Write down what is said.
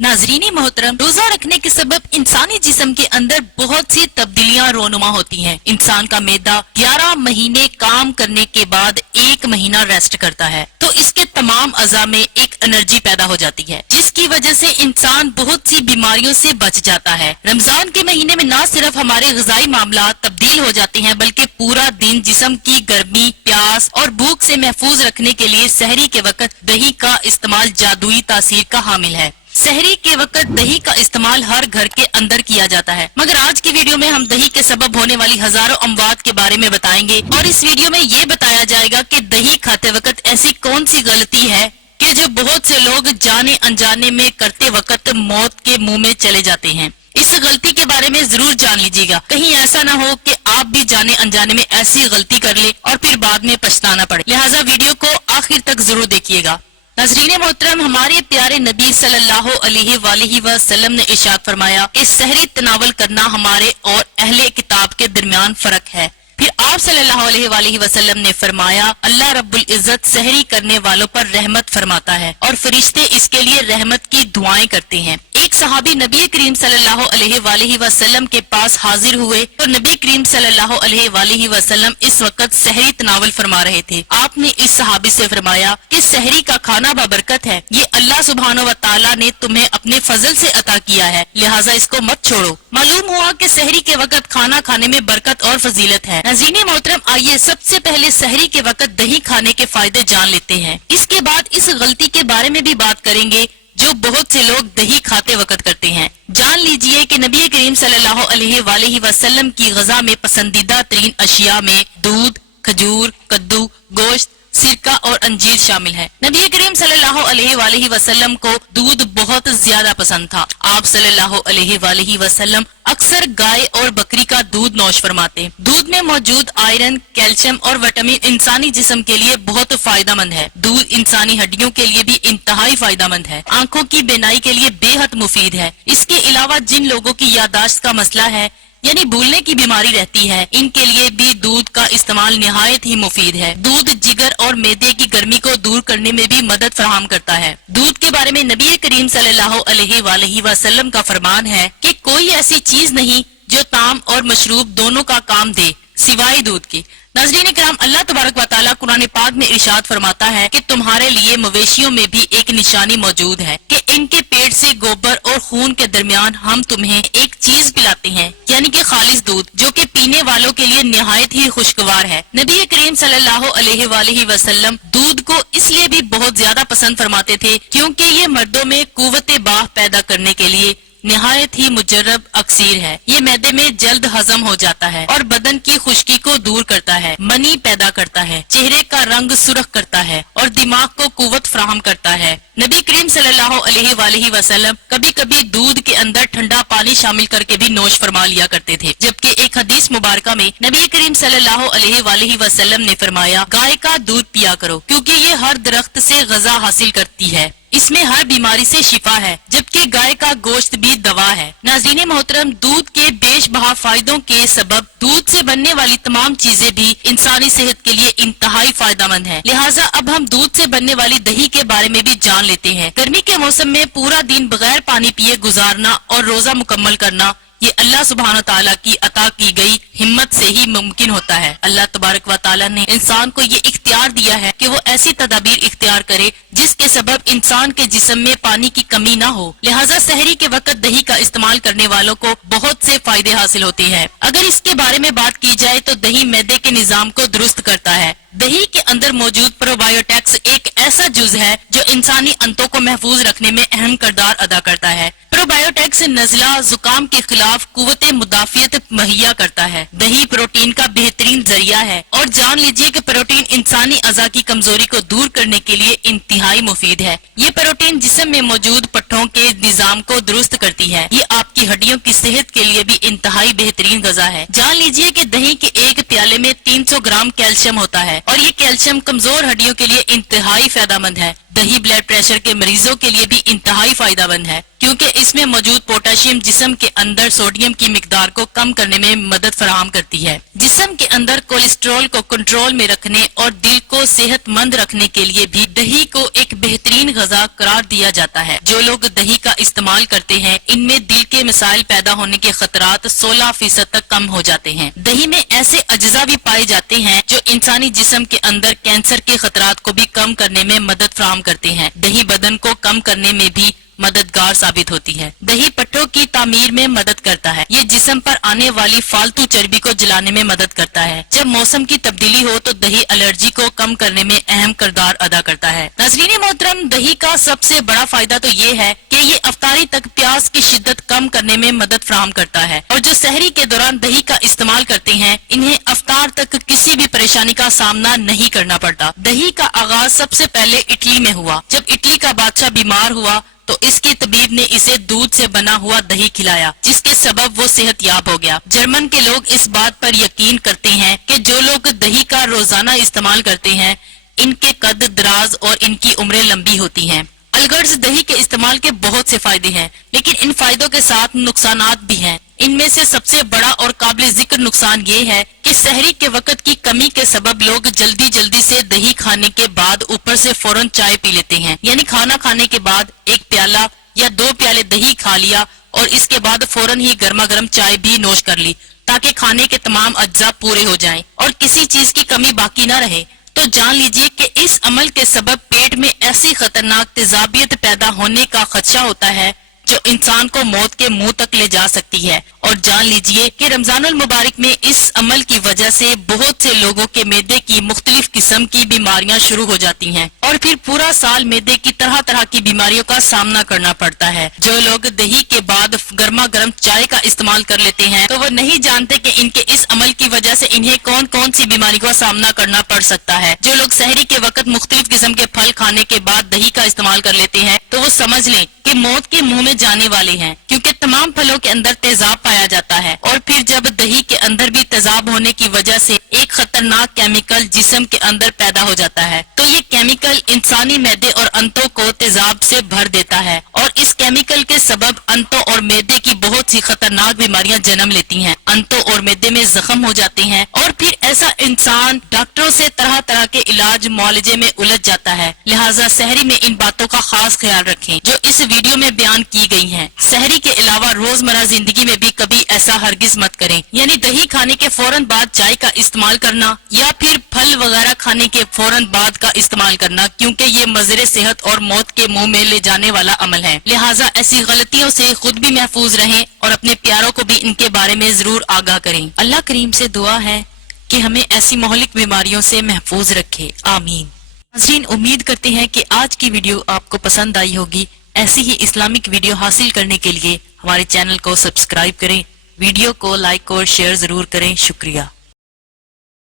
नाजरीन मोहतरम, रोजा रखने के सबब इंसानी जिस्म के अंदर बहुत सी तब्दीलियां रोनुमा होती हैं। इंसान का मैदा 11 महीने काम करने के बाद 1 महीना रेस्ट करता है तो इसके तमाम अज़ा में एक एनर्जी पैदा हो जाती है, जिसकी वजह से इंसान बहुत सी बीमारियों से बच जाता है। रमजान के महीने में न सिर्फ हमारे ग़िज़ाई मामला तब्दील हो जाते हैं, बल्कि पूरा दिन जिस्म की गर्मी, प्यास और भूख से महफूज रखने के लिए सहरी के वक्त दही का इस्तेमाल जादुई तासीर का हामिल है। सहरी के वक्त दही का इस्तेमाल हर घर के अंदर किया जाता है, मगर आज की वीडियो में हम दही के सबब होने वाली हजारों अमवात के बारे में बताएंगे और इस वीडियो में ये बताया जाएगा कि दही खाते वक्त ऐसी कौन सी गलती है कि जो बहुत से लोग जाने अनजाने में करते वक्त मौत के मुंह में चले जाते हैं। इस गलती के बारे में जरूर जान लीजिएगा, कहीं ऐसा ना हो कि आप भी जाने अनजाने में ऐसी गलती कर ले और फिर बाद में पछताना पड़े। लिहाजा वीडियो को आखिर तक जरूर देखिएगा। नाज़रीन मोहतरम, हमारे प्यारे नबी सल्लल्लाहु अलैहि वसल्लम ने इरशाद फरमाया कि सहरी तनावल करना हमारे और अहले किताब के दरमियान फर्क है। फिर आप सल्लल्लाहु अलैहि वसल्लम ने फरमाया, अल्लाह रब्बुल इज्जत सहरी करने वालों पर रहमत फरमाता है और फरिश्ते इसके लिए रहमत की दुआएं करते हैं। एक सहाबी नबी करीम सल्लल्लाहु अलैहि वसल्लम के पास हाजिर हुए तो नबी करीम सल्लल्लाहु अलैहि वसल्लम इस वक्त सहरी तनावल फरमा रहे थे। आपने इस सहाबी से फरमाया कि सहरी का खाना बाबरकत है, ये अल्लाह सुब्हानहू व तआला ने तुम्हें अपने फजल से अता किया है, लिहाजा इसको मत छोड़ो। मालूम हुआ कि सहरी के वक्त खाना खाने में बरकत और फजीलत है। नाज़रीन मोहतरम, आइए सबसे पहले सहरी के वक्त दही खाने के फायदे जान लेते हैं। इसके बाद इस गलती के बारे में भी बात करेंगे जो बहुत से लोग दही खाते वक्त करते हैं। जान लीजिए कि नबी करीम सल्लल्लाहु अलैहि वसल्लम की ग़िज़ा में पसंदीदा तरीन अशिया में दूध, खजूर, कद्दू, गोश्त, सिरका और अंजीर शामिल है। नबी करीम सल्लल्लाहु अलैहि वसल्लम को दूध बहुत ज्यादा पसंद था। आप सल्लल्लाहु अलैहि वसल्लम अक्सर गाय और बकरी का दूध नोश फरमाते। दूध में मौजूद आयरन, कैल्शियम और विटामिन इंसानी जिस्म के लिए बहुत फायदेमंद है। दूध इंसानी हड्डियों के लिए भी इंतहाई फायदेमंद है। आंखों की बीनाई के लिए बेहद मुफीद है। इसके अलावा जिन लोगों की यादाश्त का मसला है यानी भूलने की बीमारी रहती है, इनके लिए भी दूध का इस्तेमाल निहायत ही मुफीद है। दूध जिगर और मैदे की गर्मी को दूर करने में भी मदद फराहम करता है। दूध के बारे में नबी करीम सल्लल्लाहु अलैहि वसल्लम का फरमान है कि कोई ऐसी चीज नहीं जो ताम और मशरूब दोनों का काम दे सिवाय दूध के। नाज़रीन किराम, अल्लाह तबारक व तआला कुरान पाक में इरशाद फरमाता है कि तुम्हारे लिए मवेशियों में भी एक निशानी मौजूद है कि इनके पेट से गोबर और खून के दरमियान हम तुम्हें एक चीज पिलाते हैं, यानी कि खालिस दूध, जो कि पीने वालों के लिए निहायत ही खुशगवार है। नबी करीम सल्लल्लाहु अलैहि वसल्लम दूध को इसलिए भी बहुत ज्यादा पसंद फरमाते थे क्योंकि ये मर्दों में कुव्वत बाह पैदा करने के लिए निहायत ही मुजर्रब अक्सीर है। ये मैदे में जल्द हजम हो जाता है और बदन की खुश्की को दूर करता है, मनी पैदा करता है, चेहरे का रंग सुर्ख करता है और दिमाग को कुव्वत फराहम करता है। नबी करीम सल्लल्लाहु अलैहि वसल्लम कभी कभी दूध के अंदर ठंडा पानी शामिल करके भी नोश फरमा लिया करते थे। जबकि एक हदीस मुबारका में नबी करीम सल्लल्लाहु अलैहि वसल्लम ने फरमाया, गाय का दूध पिया करो क्योंकि ये हर दरख्त से ग़िज़ा हासिल करती है, इसमें हर बीमारी से शिफा है, जबकि गाय का गोश्त भी दवा है। नाज़रीन मोहतरम, दूध के बेशबहा फायदों के सबब दूध से बनने वाली तमाम चीजें भी इंसानी सेहत के लिए इंतहाई फायदेमंद है। लिहाजा अब हम दूध से बनने वाली दही के बारे में भी जान लेते हैं। गर्मी के मौसम में पूरा दिन बगैर पानी पिए गुजारना और रोजा मुकम्मल करना ये अल्लाह सुब्हानहू तआला की अता की गई हिम्मत से ही मुमकिन होता है। अल्लाह तबारक व तआला ने इंसान को ये इख्तियार दिया है कि वो ऐसी तदाबीर इख्तियार करे जिसके सबब इंसान के जिस्म में पानी की कमी ना हो। लिहाजा सहरी के वक्त दही का इस्तेमाल करने वालों को बहुत से फायदे हासिल होते हैं। अगर इसके बारे में बात की जाए तो दही मैदे के निजाम को दुरुस्त करता है। दही के अंदर मौजूद प्रोबायोटिक्स एक ऐसा जुज है जो इंसानी अंतों को महफूज रखने में अहम किरदार अदा करता है। प्रोबायोटिक्स नज़ला जुकाम के खिलाफ कुव्वत मुदाफियत मुहैया करता है। दही प्रोटीन का बेहतरीन जरिया है और जान लीजिए कि प्रोटीन इंसानी अज़ा की कमजोरी को दूर करने के लिए इंतहाई मुफीद है। ये प्रोटीन जिस्म में मौजूद पट्टों के निजाम को दुरुस्त करती है। ये आपकी हड्डियों की सेहत के लिए भी इंतहाई बेहतरीन ग़िज़ा है। जान लीजिए कि दही के एक प्याले में 300 ग्राम कैल्शियम होता है और ये कैल्शियम कमजोर हड्डियों के लिए इंतहाई फायदेमंद है। दही ब्लड प्रेशर के मरीजों के लिए भी इंतहाई फायदेमंद है क्योंकि इसमें मौजूद पोटेशियम जिस्म के अंदर सोडियम की मिकदार को कम करने में मदद फराहम करती है। जिस्म के अंदर कोलेस्ट्रॉल को कंट्रोल में रखने और दिल को सेहतमंद रखने के लिए भी दही को एक बेहतरीन गज़ा करार दिया जाता है। जो लोग दही का इस्तेमाल करते हैं, इनमें दिल के मसाइल पैदा होने के खतरात 16% तक कम हो जाते हैं। दही में ऐसे अज्जा भी पाए जाते हैं जो इंसानी जिस्म के अंदर कैंसर के खतरात को भी कम करने में मदद फराहम करते हैं। दही बदन को कम करने में भी मददगार साबित होती है। दही पट्टों की तामीर में मदद करता है। ये जिस्म पर आने वाली फालतू चर्बी को जलाने में मदद करता है। जब मौसम की तब्दीली हो तो दही एलर्जी को कम करने में अहम किरदार अदा करता है। नाज़रीन मोहतरम, दही का सबसे बड़ा फायदा तो ये है कि ये अफ्तारी तक प्यास की शिद्दत कम करने में मदद फराहम करता है और जो सहरी के दौरान दही का इस्तेमाल करते हैं, इन्हें अफ्तार तक किसी भी परेशानी का सामना नहीं करना पड़ता। दही का आगाज सबसे पहले इटली में हुआ। जब इटली का बादशाह बीमार हुआ तो इसके तबीब ने इसे दूध से बना हुआ दही खिलाया, जिसके सबब वो सेहतयाब हो गया। जर्मन के लोग इस बात पर यकीन करते हैं कि जो लोग दही का रोजाना इस्तेमाल करते हैं, इनके कद दराज और इनकी उम्रें लंबी होती हैं। अलगर्ज दही के इस्तेमाल के बहुत से फायदे हैं, लेकिन इन फायदों के साथ नुकसानात भी हैं। इनमें से सबसे बड़ा और काबिल जिक्र नुकसान ये है कि सहरी के वक्त की कमी के सबब लोग जल्दी जल्दी से दही खाने के बाद ऊपर से फौरन चाय पी लेते हैं। यानी खाना खाने के बाद एक प्याला या 2 प्याले दही खा लिया और इसके बाद फौरन ही गर्मा गर्म चाय भी नोश कर ली, ताकि खाने के तमाम अज्जा पूरे हो जाएं और किसी चीज की कमी बाकी न रहे। तो जान लीजिए कि इस अमल के सबब पेट में ऐसी खतरनाक तेजाबियत पैदा होने का खदशा होता है जो इंसान को मौत के मुंह तक ले जा सकती है। और जान लीजिए कि रमजानुल मुबारक में इस अमल की वजह से बहुत से लोगों के मैदे की मुख्तलिफ किस्म की बीमारियां शुरू हो जाती हैं और फिर पूरा साल मैदे की तरह तरह की बीमारियों का सामना करना पड़ता है। जो लोग दही के बाद गर्मा गर्म चाय का इस्तेमाल कर लेते हैं, तो वो नहीं जानते कि इनके इस अमल की वजह से इन्हें कौन कौन सी बीमारी का सामना करना पड़ सकता है। जो लोग सहरी के वक्त मुख्तलिफ किस्म के फल खाने के बाद दही का इस्तेमाल कर लेते हैं, तो वो समझ लें कि मौत के मुंह में जाने वाले हैं, क्योंकि तमाम फलों के अंदर तेजाब पाया जाता है और फिर जब दही के अंदर भी तेजाब होने की वजह से एक खतरनाक केमिकल जिस्म के अंदर पैदा हो जाता है, तो ये केमिकल इंसानी मैदे और अंतों को तेजाब से भर देता है और इस केमिकल के सबब अंतों और मैदे की बहुत सी खतरनाक बीमारियां जन्म लेती हैं। अंतों और मैदे में जख्म हो जाते हैं और फिर ऐसा इंसान डॉक्टरों से तरह तरह के इलाज मुआलजे में उलझ जाता है। लिहाजा सहरी में इन बातों का खास ख्याल रखें जो इस वीडियो में बयान की गई हैं। सहरी के अलावा रोजमर्रा जिंदगी में भी कभी ऐसा हरगिज मत करें, यानी दही खाने के फौरन बाद चाय का इस्तेमाल करना या फिर फल वगैरह खाने के फौरन बाद का इस्तेमाल करना, क्योंकि ये मजरे सेहत और मौत के मुंह में ले जाने वाला अमल है। लिहाजा ऐसी गलतियों से खुद भी महफूज रहें और अपने प्यारों को भी इनके बारे में जरूर आगाह करें। अल्लाह करीम से दुआ है कि हमें ऐसी मोहलिक बीमारियों से महफूज रखे, आमीन। नाज़रीन, उम्मीद करते हैं कि आज की वीडियो आपको पसंद आई होगी। ऐसी ही इस्लामिक वीडियो हासिल करने के लिए हमारे चैनल को सब्सक्राइब करें, वीडियो को लाइक और शेयर जरूर करें। शुक्रिया।